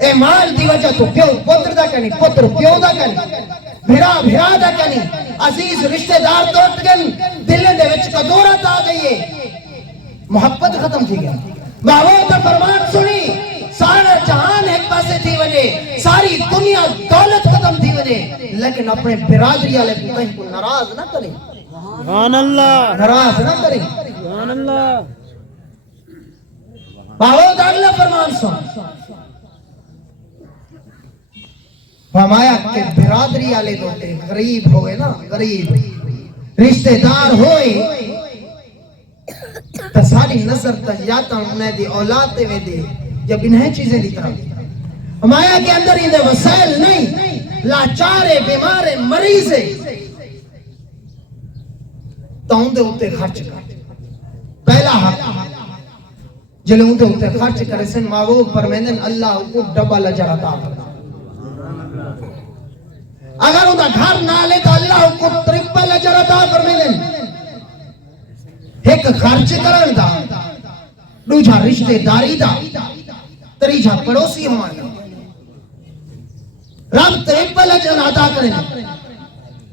ए माल दी वजह तो प्यो पुत्र दा कनी, पुत्र प्यो दा कनी, भिरा भिरा दा कनी, अजीज रिश्तेदार टूट गए, दिल दे विच कदूरत आ गई है, मोहब्बत खत्म थी गया। बाबा दा फरमान सुनी, सारा जहान एक पासे थी वजे, सारी दुनिया दौलत खत्म थी वजे, लेकिन अपने बिरादरी वाले को कहीं को नाराज ना करे। सुभान अल्लाह, नाराज ना करे। सुभान अल्लाह। बाबा दा अगला फरमान सुन, फरमाया कि बिरादरी वाले दोते गरीब होए ना, गरीब रिश्तेदार होए तो सारी नजर तो या तो उन्हें दी औलाद ते वेदे या बिन्हें चीजें दी तरफ। माया के अंदर इन्हें वसाइल नहीं, लाचारे बीमारे मरीजे तो उनके उत्ते खर्च कर। पहला हक जिले उनके उत्ते खर्च करे सन मावो परमेंदन अल्लाह को डबल अजर अता करता। अगर उनका घर ना ले तो अल्लाह को ट्रिपल अजर अता फरमाएन। एक खर्च करन दा, दूजा रिश्तेदारी दा, तीजा पड़ोसी होने दा। रब ट्रिपल अजर अता करे।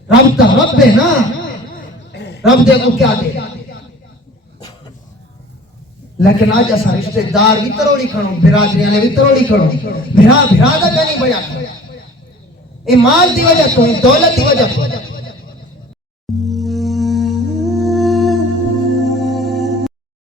रब तो रब है ना, रब दे को क्या दे। लेकिन आज असा रिश्तेदार भी तरोड़ी खड़ो, बिरादरी ने भी तरोड़ी खड़ो, भिरा भिरा दा नहीं बया। माल की वजह तो, दौलत की वजह